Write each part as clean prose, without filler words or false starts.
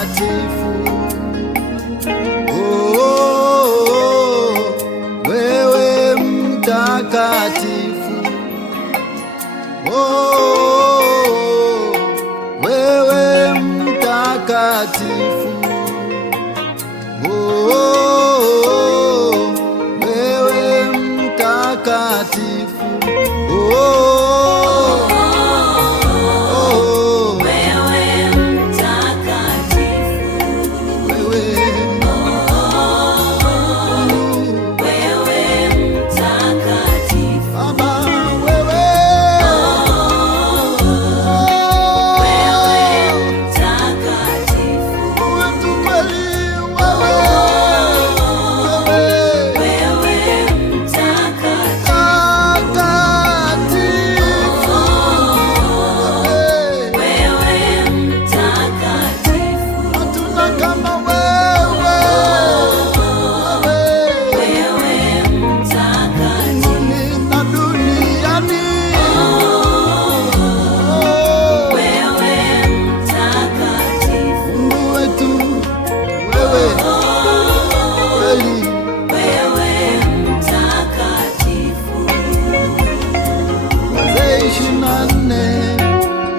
mtakatifu. Oh, wewe mtakatifu. Oh, wewe mtakatifu. Oh, wewe mtakatifu.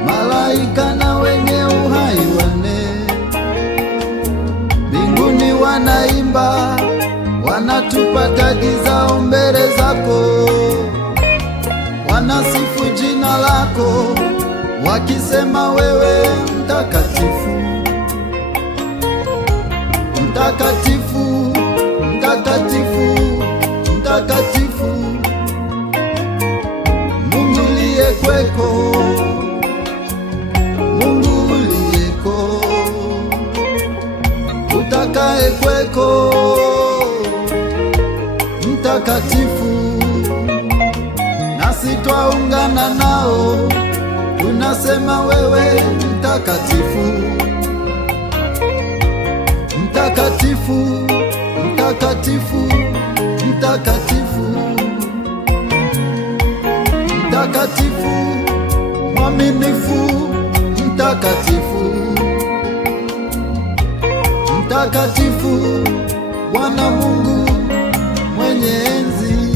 Malaika na wenye uhai wane mbinguni wanaimba, wanatupa taji zao mbele zako, wanasifu jina lako wakisema, wewe mtakatifu, mtakatifu, mtakatifu, mtakatifu, Mungu liyekweko, Mungu uliyeko, utakaye kweko, mtakatifu. Nasi twaungana nao tunasema, wewe mtakatifu, mtakatifu, mtakatifu, mtakatifu, mtakatifu, mwaminifu, mtakatifu, mtakatifu, Bwana Mungu mwenye enzi.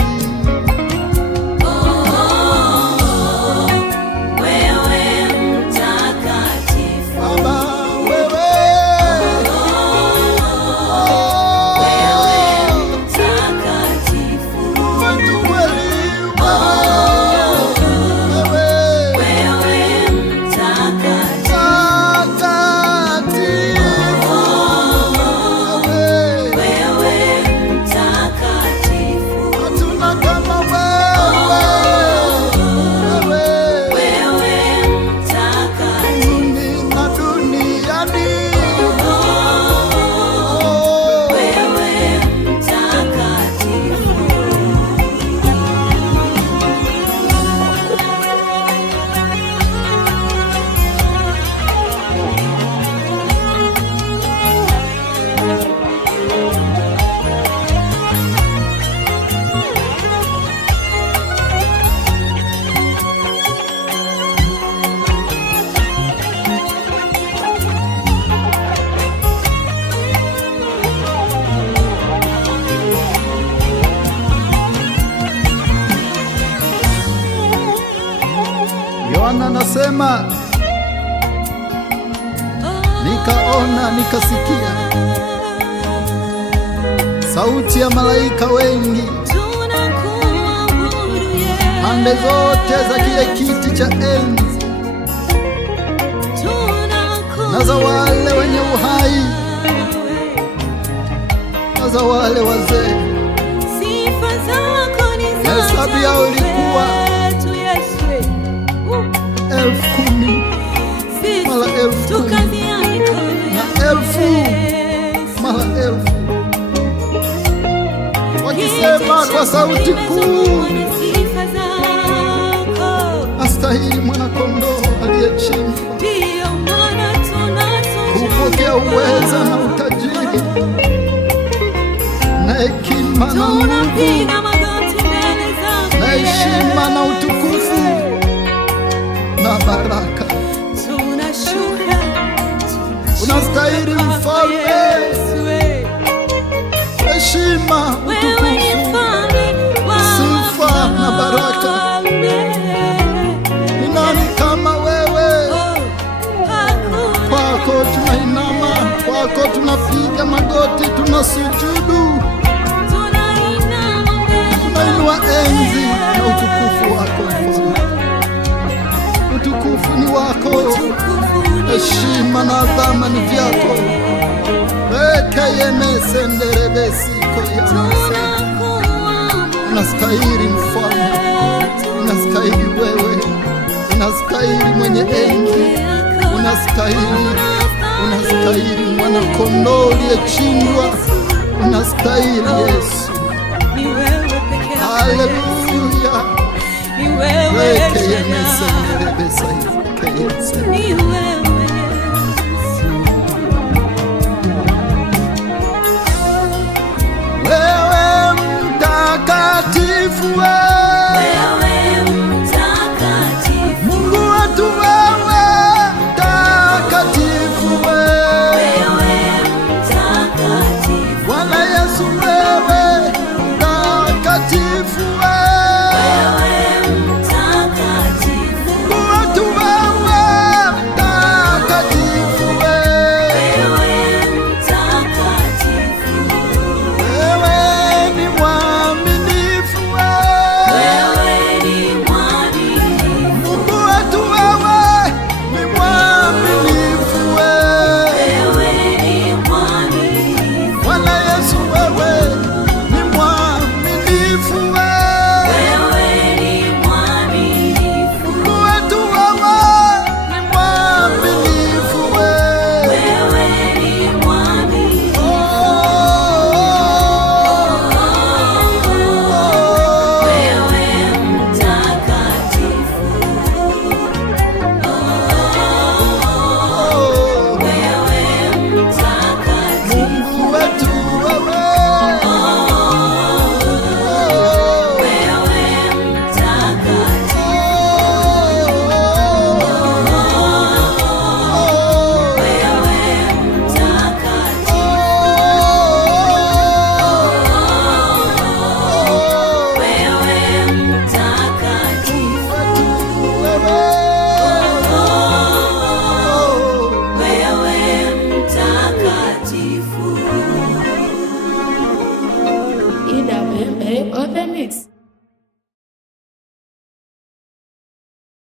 Yohana anasema, nikaona nikasikia sauti ya malaika wengi pande zote za kile kiti cha enzi na za wale wenye uhai na za wale wazee. Hesabu yao ilikuwa 10,000 mara 10,000 na 1,000 mara 1,000, wakisema kwa sauti kuu, astahili Mwana-Kondoo aliyechinjwa kupokea uweza na utajiri na hekima na nguvu na heshima na utukufu na baraka. unastahili mfalme, heshima, utukufu, sifa na baraka. Ni nani kama wewe? Kwako tunainama, kwako tunapiga magoti, tunasujudu, tunainua enzi na utukufu wako mfalme. Utukufu ni wako, heshima na adhama ni vyako. Ekeyemesenderebesiko yamase, unastahili mfalme, unastahili wewe, unastahili mwenye enzi, unastahili mwana kondoo aliyechinjwa, unastahili Yesu. Haleluya. Wewe mtakatifu, Mungu wetu, wewe mtakatifu, Bwana Yesu, wewe mtakatifu, on the mix.